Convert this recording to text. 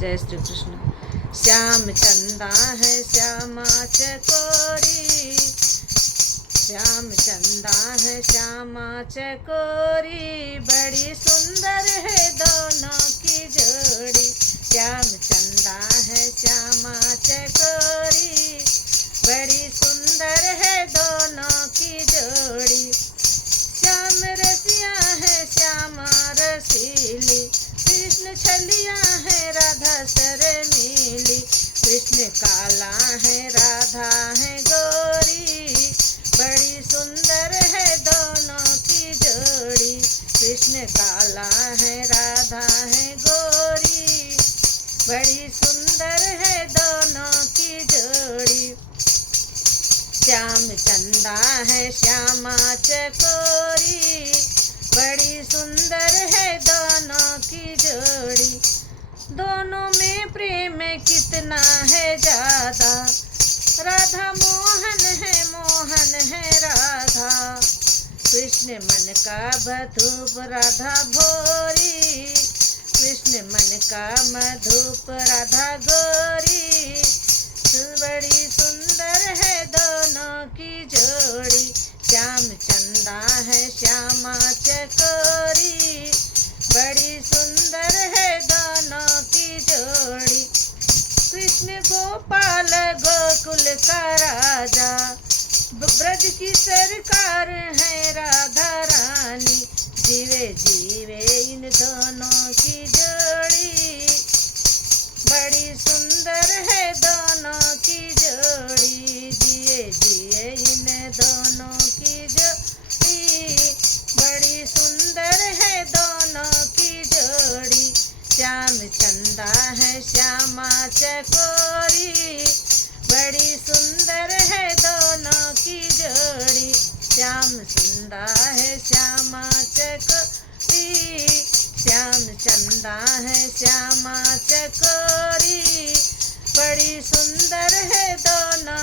जय श्री कृष्ण। श्याम चंदा है श्यामा चकोरी, श्याम चंदा है श्यामा चकोरी, बड़ी सुंदर है दोनों की जोड़ी। श्याम चंदा है श्यामा चकोरी, बड़ी सुंदर है दोनों की जोड़ी। श्याम रसिया है श्यामा रसीली, कृष्ण छलिया है राधा शर्मीली। कृष्ण काला है राधा है गोरी, बड़ी सुंदर है दोनों की जोड़ी। कृष्ण काला है राधा है गोरी, बड़ी सुंदर है दोनों की जोड़ी। श्याम चंदा है श्यामा चकोरी, बड़ी सुंदर है दोनों की जोड़ी। दोनों में प्रेम कितना है ज्यादा, राधा मोहन है राधा। कृष्ण मन का बधूप राधा भोरी, कृष्ण मन का मधुप राधा गोरी, बड़ी सुंदर है दोनों की जोड़ी। श्याम चंदा है श्यामा चकोरी, बड़ी सुंदर है दोनों की जोड़ी। कृष्ण गोपाल गोकुल का राजा, ब्रज की सरकार है राधा रानी। जीवे जीवे इन दोनों की जोड़ी, बड़ी सुंदर है दोनों की जोड़ी। जिए जिए इन दोनों की जोड़ी, बड़ी सुंदर है दोनों की जोड़ी। श्याम चंदा है श्यामा चकोरी, बड़ी सुंदर है दोनों की जोड़ी। श्याम सुंदा है श्यामा चकोरी, श्याम चंदा है श्यामा चकोरी, बड़ी सुंदर है दोनों